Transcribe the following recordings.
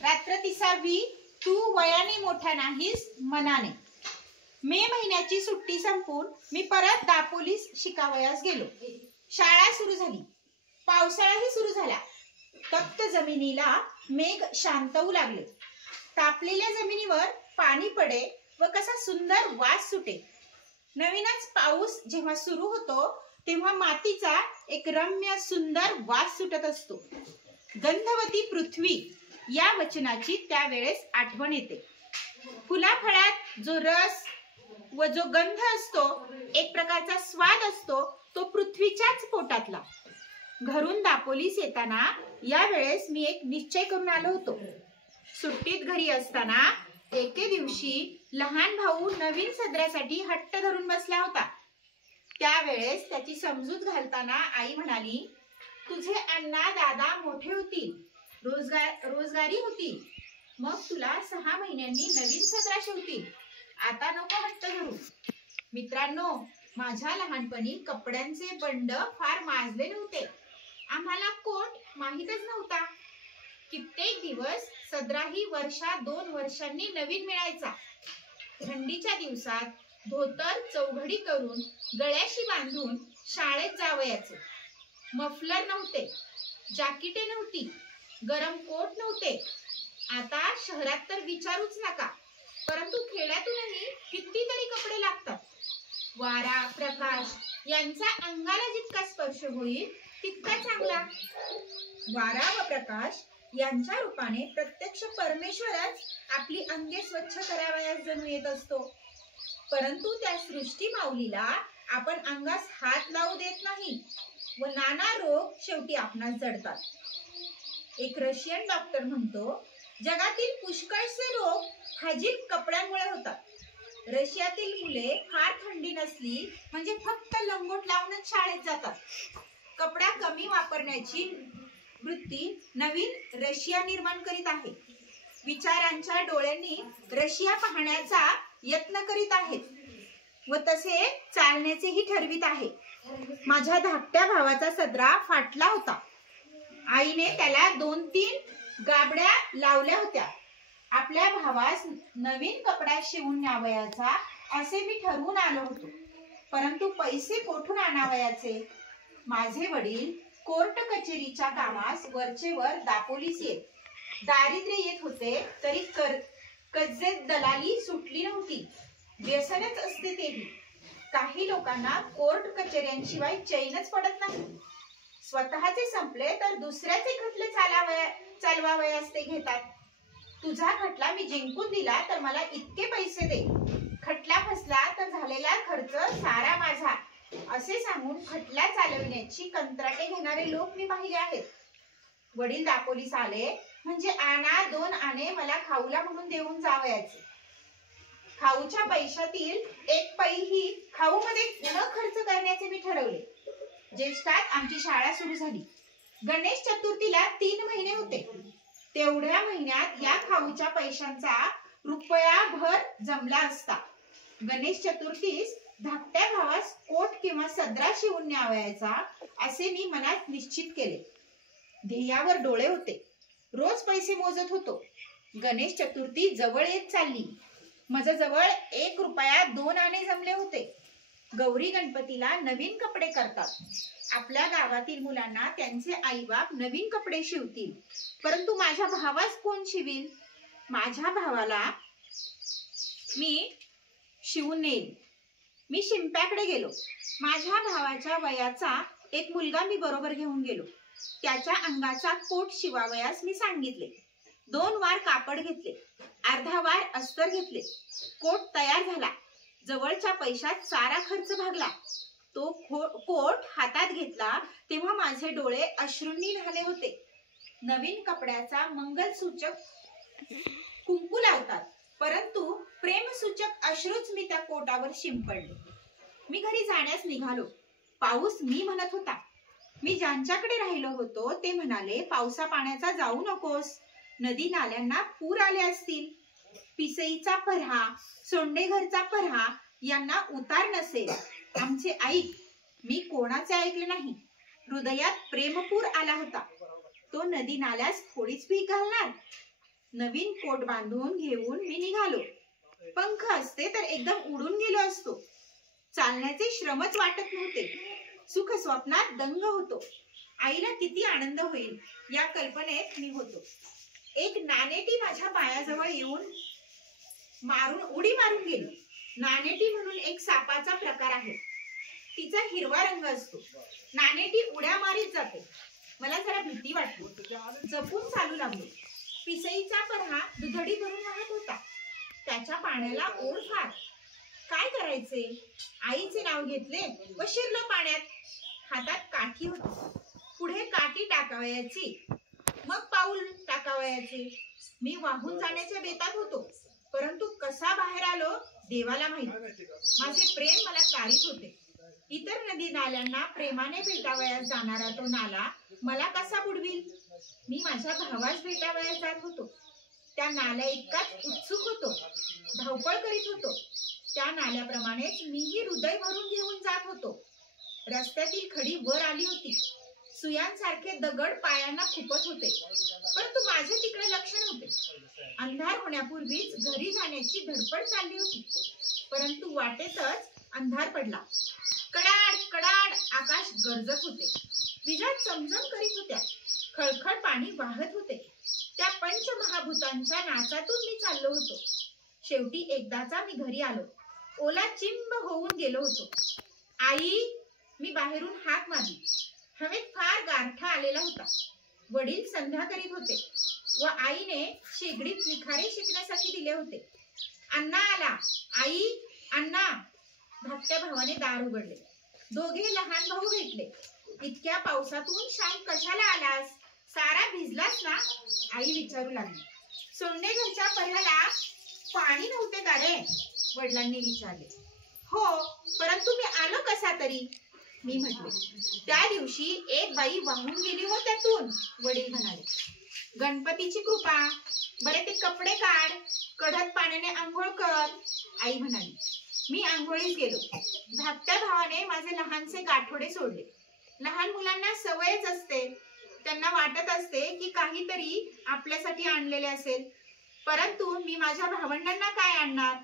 रात्र 30वी. तू वयाने मोठा नाहीस मनाने. मे महिन्याची सुट्टी संपून मी परत दापोलीस शिकावयास गेलो. शाळा सुरू झाली. पावसाळाही सुरू झाला. तप्त जमिनीला मेघ शांतवू लागले. तापलेल्या जमिनीवर पाणी पडे व कसा सुंदर वास सुटे. नवीनच पाऊस जेव्हा सुरू होतो तेव्हा मातीचा एक रम्य सुंदर वास सुटत असतो. गंधवती पृथ्वी या वचनाची त्यावेळेस आठवण येते. फुलाफळात जो रस व जो गंध असतो, एक प्रकारचा स्वाद असतो, तो पृथ्वीच्याच पोटातला. घरून दापोलीस येताना यावेळेस मी एक निश्चय करून आलो होतो. सुट्टीत घरी असताना एके दिवशी लहान भाऊ नवीन सदऱ्यासाठी हट्ट धरून बसला होता. त्यावेळेस त्याची समजूत घालताना आई म्हणाली, तुझे अण्णा दादा मोठे होतील, रोजगारी होतील, मग तुला 6 महिन्यांनी नवीन सदरा शिवतील. आता नको हट्ट धरू. मित्रांनो, माझ्या लहानपणी कपड्यांचे बंड फार माजले नव्हते. आम्हाला कोट माहीतच नव्हता. कित्येक दिवस सदराही वर्षा 2 वर्षांनी नवीन मिळायचा. थंडीच्या दिवसात धोतर चौघडी करून गळ्याशी बांधून शाळेत जावयाचे. मफलर नव्हते, जाकीटे नव्हती, गरम कोट नव्हते. आता शहरात तर विचारूच नका. परंतु खेड्यातूनही कितीतरी कपडे लागतात. वारा प्रकाश यांचा अंगाला जितका स्पर्श होईल तितका चांगला. वारा व प्रकाश यांच्या रूपाने प्रत्यक्ष परमेश्वरच आपली अंगे स्वच्छ करावयास जणू येत असतो. परंतु त्या सृष्टी माऊलीला आपण अंगास हात लावू देत नाही व नाना रोग शेवटी आपणास जडतात. एक रशियन डॉक्टर म्हणतो, जगातील पुष्कळसे रोग फाजील कपड्यांमुळे होतात. रशियातील मुले फार थंडी नसली म्हणजे फक्त लंगोट लावूनच शाळेत जातात. कपडा कमी वापरण्याची वृत्ती नवीन रशिया निर्माण करीत आहे. विचारांच्या डोळ्यांनी रशिया पाहण्याचा यत्न करीत आहेत व तसे चालण्याचेही ठरवित आहे. माझ्या धाकट्या भावाचा सदरा फाटला होता. आईने त्याला 2-3 गाबड्या लावल्या होत्या. आपल्या भावास नवीन कपडा शिवून न्यावयाचा असे मी ठरवून आलो होतो. परंतु पैसे कोठून आणावयाचे? माझे वडील कोर्ट कचेरीच्या कामास वरचेवर दापोलीस येत. दारिद्र्य येत होते तरी कर्जे दलाली सुटली नव्हती. व्यसनच असते तेही. काही लोकांना कोर्ट कचेऱ्यांशिवाय चैनच पडत नाही. स्वतःचे संपले तर दुसऱ्याचे खटले चालवावयास ते घेतात. तुझा खटला मी जिंकून दिला तर मला इतके पैसे दे, खटला फसला तर झालेला खर्च सारा माझा, असे सांगून खटला चालविण्याची कंत्राटे घेणारे लोक मी पाहिले आहेत. वडील दापोलीस आले म्हणजे आणा 2 आणे मला खाऊला म्हणून देऊन जावयाचे. खाऊच्या पैशातील 1 पैही खाऊमध्ये न खर्च करण्याचे मी ठरवले. ज्येष्ठात आमची शाळा सुरू झाली. गणेश चतुर्थीला 3 महिने होते. तेवढ्या महिन्यात या खाऊच्या पैशांचा रुपयाभर जमला असता. गणेश चतुर्थीस धाकट्या भावास कोट किंवा सदरा शिवून न्यावयाचा असे मी मनात निश्चित केले. ध्येयावर डोळे होते. रोज पैसे मोजत होतो. गणेश चतुर्थी जवळ येत चालली. माझ्या जवळ 1 रुपया 2 आणे जमले होते. गौरी गणपतीला नवीन कपडे करतात. आपल्या गावातील मुलांना त्यांचे आईबाप नवीन कपडे शिवतील. परंतु माझ्या भावास कोण शिवील? माझ्या भावाला मी शिवून नेईल. मी शिंप्याकडे गेलो. माझ्या भावाच्या वयाचा एक मुलगा मी बरोबर घेऊन गेलो. त्याच्या अंगाचा कोट शिवावयास मी सांगितले. 2 वार कापड घेतले, अर्धा वार अस्तर घेतले. कोट तयार झाला. जवळच्या पैशात सारा खर्च भागला. तो कोट हातात घेतला तेव्हा माझे डोळे अश्रूंनी न्हाले होते. नवीन कपड्याचा मंगलसूचक कुंकू लावतात, परंतु प्रेमसूचक अश्रूच मी त्या कोटावर शिंपडले. मी घरी जाण्यास निघालो. पाऊस मी म्हणत होता. मी ज्यांच्याकडे राहिलो होतो ते म्हणाले, पावसा पाण्याचा जाऊ नकोस, नदी नाल्यांना पूर आले असतील. पिसईचा पर्हा, सोंडेघरचा पर्हा यांना उतार नसेल. आमचे ऐक. मी कोणाचे ऐकले नाही. हृदयात प्रेमपूर आला होता. तो नदी नाल्यास थोडीच भीक घालणार. नवीन कोट बांधून घेऊन मी निघालो. पंख असते तर एकदम उडून गेलो असतो. चालण्याचे श्रमच वाटत नव्हते. सुख स्वप्नात दंग होतो. आईला किती आनंद होईल या कल्पनेत मी होतो. एक नानेटी माझ्या पायाजवळ येऊन उडी मारून गेली. नानेटी म्हणून एक सापाचा प्रकार आहे. तिचा हिरवा रंग असतो. नानेटी उड्या मारीत जाते. मला जरा भीती वाटली. जपून चालू लागलो. पिसईचा पर्हा दुधडी भरून वाहत होता. त्याच्या पाण्याला ओढ फार. काय करायचे? आईचे नाव घेतले व शिरलो पाण्यात. हातात काठी होती. पुढे काठी टाकावयाची, मग पाऊल टाकावयाचे. मी वाहून जाण्याच्या बेतात होतो, परंतु कसा बाहेर आलो देवाला माहित. माझे प्रेम मला तारीत होते. इतर नदी नाल्यांना प्रेमाने भेटावयास जाणारा तो नाला मला कसा बुडविल? मी माझ्या भावास भेटावयास जात होतो. त्या नाल्या इतकाच उत्सुक होतो. धावपळ करीत होतो. त्या नाल्याप्रमाणेच मीही हृदय भरून घेऊन जात होतो. रस्त्यातील खडी वर आली होती. सुयांसारखे दगड पायांना खुपत होते, परंतु माझे तिकडे लक्ष नव्हते. अंधार होण्यापूर्वीच घरी जाण्याची धडपड चालली होती, परंतु वाटेतच अंधार पडला. कडाड कडाड आकाश गरजत होते. विजा चमचम करीत होत्या. खळखळ पाणी वाहत होते. त्या पंचमहाभूतांच्या नाचातून मी चाललो होतो. शेवटी एकदाचा मी घरी आलो. ओला चिंब होऊन गेलो होतो. आई, मी बाहेरून हाक मारली. हवेत फार गारठा आलेला होता. वडील संध्या करीत होते व आईने शेगडीत निखारे शिकण्यासाठी दिले होते. अण्णा आला. आई, अण्णा. धाकट्या भावाने दार उघडले. दोघे लहान भाऊ भेटले. इतक्या पावसातून शाम कशाला आलास? सारा भिजलास ना? आई विचारू लागली. सोन्ने घरच्या पर्याला पाणी नव्हते का रे? वडिलांनी विचारले. हो, परंतु मी आलो कसा तरी? मी म्हटले. त्या दिवशी एक बाई वाहून गेली हो त्यातून. वडील म्हणाले. गणपतीची कृपा. बरे ते कपडे काढ, कडक पाण्याने आंघोळ कर. आई म्हणाली. मी आंघोळीस गेलो. धाकट्या भावाने माझे लहानसे गाठोडे सोडले. लहान मुलांना सवयच असते. त्यांना वाटत असते की काहीतरी आपल्यासाठी आणलेले असेल. परंतु मी माझ्या भावंडांना काय आणणार?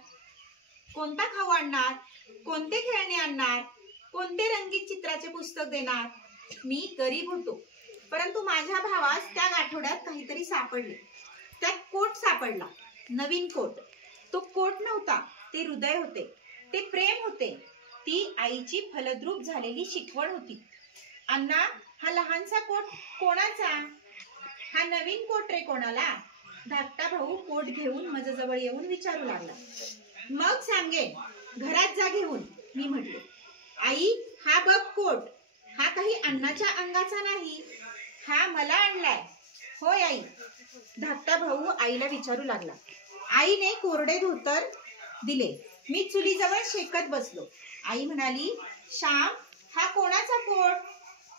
कोणता खाऊ आणणार? कोणते खेळणे आणणार? कोणते रंगीत चित्राचे पुस्तक देणार? मी गरीब होतो, परंतु माझ्या भावास त्या गाठोड्यात काहीतरी सापडले. त्यात कोट सापडला. नवीन कोट. तो कोट नव्हता, ते हृदय होते. ते प्रेम होते. ती आईची फलद्रूप झालेली शिकवण होती. अण्णा, हा लहानसा कोट कोणाचा? हा नवीन कोट रे कोणाला? धाकटा भाऊ कोट घेऊन माझ्याजवळ येऊन विचारू लागला. मग सांगेन, घरात जा घेऊन. मी म्हटले. आई, हा बघ कोट. हा काही अण्णाच्या अंगाचा नाही. हा मला आणलाय. होय आई? धाकटा भाऊ आईला विचारू लागला. आईने कोरडे धोतर दिले. मी चुलीजवळ शेकत बसलो. आई म्हणाली. श्याम, हा कोणाचा कोट?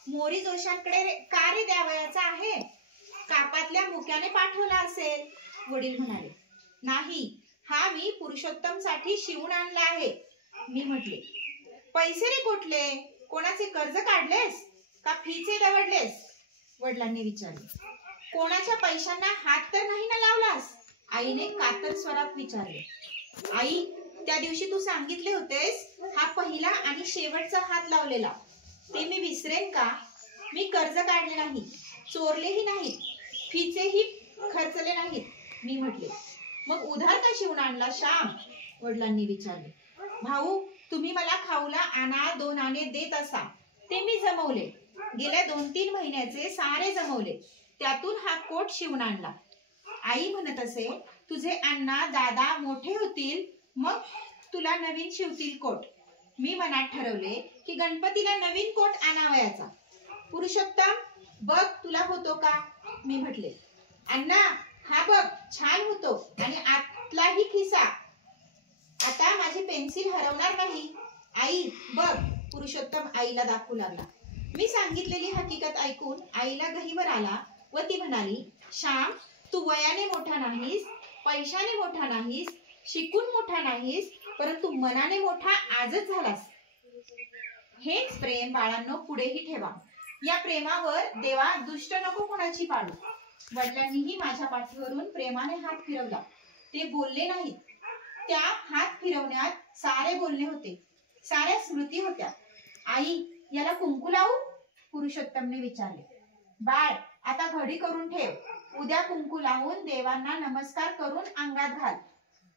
मोरी जोशांकडे का रे द्यावयाचा आहे? कापातल्या मुक्याने पाठवला असेल. वडील म्हणाले. नाही, हा मी पुरुषोत्तम साठी शिवून आणला आहे. मी म्हटले. पैसे रे कुठले? कोणाचे कर्ज काढलेस का फीचे दवडलेस? वडिलांनी विचारले. कोणाच्या पैशांना हात तर नाही ना लावलास? आईने कातर स्वरात विचारले. आई, त्या दिवशी तू सांगितले होतेस, हा पहिला आणि शेवटचा हात लावलेला. ते मी विसरेन का? मी कर्ज काढले नाही, चोरलेही नाही, फीचेही खर्चले नाहीत. मी म्हटले. मग उधार का शिवून आणला श्याम? वडिलांनी विचारले. भाऊ, तुम्ही मला खाऊला आणा 2 आणे देत असा. ते मी जमवले. गेल्या 2-3 महिन्याचे सारे जमवले. त्यातून हा कोट शिवून आणला. आई म्हणत असे, तुझे अण्णा दादा मोठे होतील, मग तुला नवीन शिवतील कोट. मी मनात ठरवले की गणपतीला नवीन कोट आणावयाचा. पुरुषोत्तम, बघ तुला होतो का? मी म्हटले. अण्णा, हा बघ छान होतो आणि आतलाही खिसा. आता माझी पेन्सिल हरवणार नाही. आई बघ. पुरुषोत्तम आईला दाखवू लागला. मी सांगितलेली हकीकत ऐकून आईला गहिवर आला व ती म्हणाली. श्याम, तू वयाने मोठा नाहीस, पैशाने मोठा नाहीस, शिकून मोठा नाहीस, परंतु मनाने मोठा आजच झालास. हेच प्रेम बाळांनो पुढेही ठेवा. या प्रेमावर देवा दुष्ट नको कोणाची पाडू. वडिलांनीही माझ्या पाठीवरून प्रेमाने हात फिरवला. ते बोलले नाहीत. त्या हात फिरवण्यात सारे बोलणे होते, साऱ्या स्मृती होत्या. आई, याला कुंकू लावू? पुरुषोत्तमने विचारले. बाळ, आता घडी करून ठेव. उद्या कुंकू लावून देवांना नमस्कार करून अंगात घाल.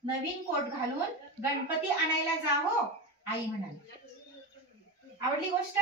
नवीन कोट घालून गणपती आणायला जा हो, आई म्हणाली. आवडली गोष्ट?